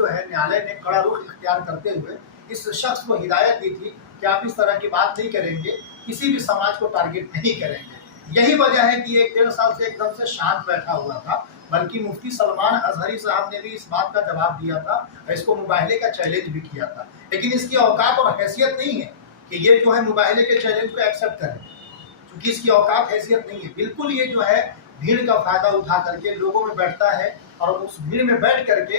जो है न्यायालय ने कड़ा रुख इख्तियार करते हुए इस शख्स को हिदायत दी थी कि आप इस तरह की बात नहीं करेंगे, किसी भी समाज को टारगेट नहीं करेंगे। यही वजह है कि 1-1.5 साल से एकदम से शांत बैठा हुआ था, बल्कि मुफ्ती सलमान अजहरी साहब ने भी इस बात का जवाब दिया था और इसको मुबाहले का चैलेंज भी किया था। लेकिन इसकी औकात और हैसियत नहीं है कि ये जो है मुबाहले के चैलेंज को एक्सेप्ट करें, क्योंकि इसकी औकात हैसियत नहीं है। बिल्कुल ये जो है भीड़ का फायदा उठा करके लोगों में बैठता है और उस भीड़ में बैठ करके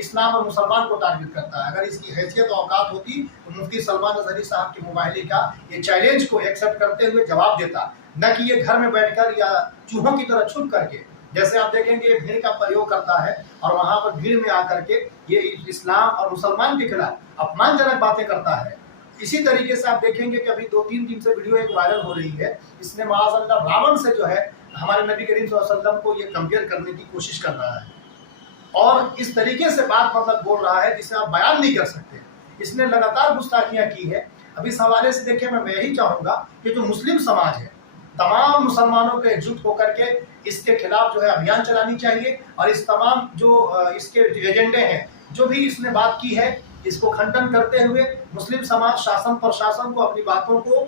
इस्लाम और मुसलमान को टारगेट करता है। अगर इसकी हैसियत और औकात होती तो मुफ्ती सलमान अजहरी साहब के मुबाहले का ये चैलेंज को एक्सेप्ट करते हुए जवाब देता, न कि ये घर में बैठकर या चूहों की तरह छुप करके, जैसे आप देखेंगे ये भीड़ का प्रयोग करता है और वहां पर भीड़ में आकर के ये इस्लाम और मुसलमान के खिलाफ अपमानजनक बातें करता है। इसी तरीके से आप देखेंगे कि अभी 2-3 दिन से वीडियो एक वायरल हो रही है, इसने माअज़ल्लाह रावण से जो है हमारे नबी करीम सल्लल्लाहु अलैहि वसल्लम को ये कंपेयर करने की कोशिश कर रहा है और इस तरीके से बात मतलब बोल रहा है जिसे आप बयान नहीं कर सकते। इसने लगातार गुस्ताखियां की है। अब इस हवाले से देखिए, मैं यही चाहूंगा कि जो मुस्लिम समाज है, तमाम मुसलमानों को एकजुट होकर के इसके खिलाफ जो है अभियान चलानी चाहिए और इस तमाम जो इसके एजेंडे हैं, जो भी इसने बात की है, इसको खंडन करते हुए मुस्लिम समाज शासन प्रशासन को अपनी बातों को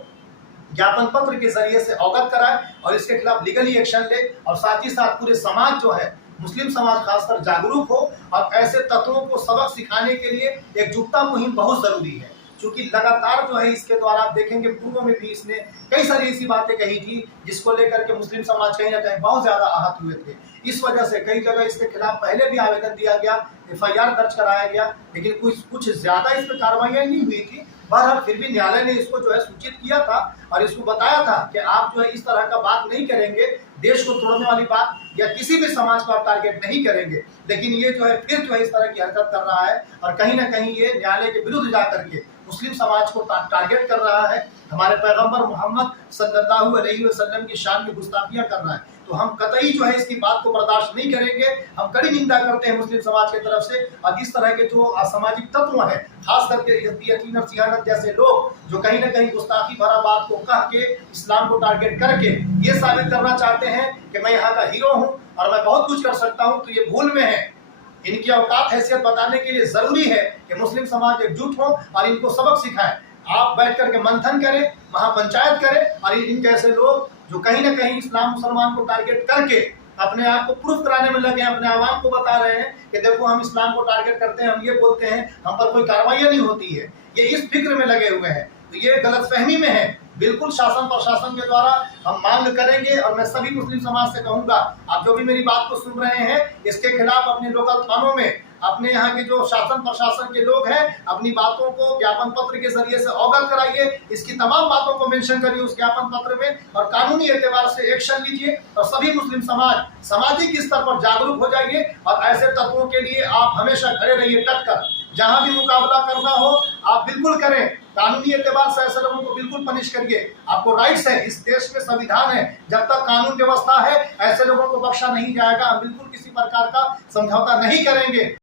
ज्ञापन पत्र के जरिए से अवगत कराए और इसके खिलाफ लीगली एक्शन ले और साथ ही साथ पूरे समाज जो है, मुस्लिम समाज खासकर जागरूक हो और ऐसे तत्वों को सबक सिखाने के लिए एकजुटता मुहिम बहुत जरूरी है। क्योंकि लगातार जो है इसके द्वारा आप देखेंगे पूर्व में भी इसने कई सारी ऐसी बातें कही थी जिसको लेकर के मुस्लिम समाज कहीं ना कहीं बहुत ज्यादा आहत हुए थे। इस वजह से कई जगह इसके खिलाफ पहले भी आवेदन दिया गया, FIR दर्ज कराया गया, लेकिन कुछ ज्यादा इस पर कार्रवाई नहीं हुई थी। बहरहाल फिर भी न्यायालय ने इसको जो है सूचित किया था और इसको बताया था कि आप जो है इस तरह का बात नहीं करेंगे, देश को तोड़ने वाली बात या किसी भी समाज को आप टारगेट नहीं करेंगे। लेकिन ये जो है फिर जो है इस तरह की हरकत कर रहा है और कहीं ना कहीं ये न्यायालय के विरुद्ध जाकर के मुस्लिम समाज को टारगेट कर रहा है, हमारे पैगंबर मोहम्मद सल्लल्लाहु अलैहि वसल्लम की शान में गुस्ताखियां कर रहा है। तो हम कतई जो है इसकी बात को बर्दाश्त नहीं करेंगे। हम कड़ी निंदा करते हैं मुस्लिम समाज की तरफ से और इस तरह के जो असामाजिक तत्व हैं, खास करके यकीन और सियानत जैसे लोग जो कहीं ना कहीं गुस्ताखी भरा बात को कह के इस्लाम को टारगेट करके ये साबित करना चाहते हैं कि मैं यहाँ का हीरो हूँ और मैं बहुत कुछ कर सकता हूँ, तो ये भूल में है। इनकी औकात हैसियत बताने के लिए जरूरी है कि मुस्लिम समाज एकजुट हो और इनको सबक सिखाए। आप बैठ करके मंथन करें, महापंचायत करें और इन जैसे लोग जो कहीं ना कहीं इस्लाम मुसलमान को टारगेट करके अपने आप को प्रूफ कराने में लगे हैं, अपने आवाम को बता रहे हैं कि देखो हम इस्लाम को टारगेट करते हैं, हम ये बोलते हैं, हम पर कोई कार्रवाई नहीं होती है, ये इस फिक्र में लगे हुए हैं। तो ये गलतफहमी में है। बिल्कुल शासन प्रशासन के द्वारा हम मांग करेंगे और मैं सभी मुस्लिम समाज से कहूंगा, आप जो भी मेरी बात को सुन रहे हैं, इसके खिलाफ अपने लोकल थानों में अपने यहाँ के जो शासन प्रशासन के लोग हैं अपनी बातों को ज्ञापन पत्र के जरिए से अवगत कराइए, इसकी तमाम बातों को मेंशन करिए उस ज्ञापन पत्र में और कानूनी एतबार से एक्शन लीजिए और सभी मुस्लिम समाज सामाजिक स्तर पर जागरूक हो जाइए और ऐसे तत्वों के लिए आप हमेशा खड़े रहिए डटकर। जहां भी मुकाबला करना हो आप बिल्कुल करें, कानूनी एतबार से ऐसे लोगों को बिल्कुल पनिश करिए। आपको राइट्स है, इस देश में संविधान है, जब तक कानून व्यवस्था है ऐसे लोगों को बख्शा नहीं जाएगा। हम बिल्कुल किसी प्रकार का समझौता नहीं करेंगे।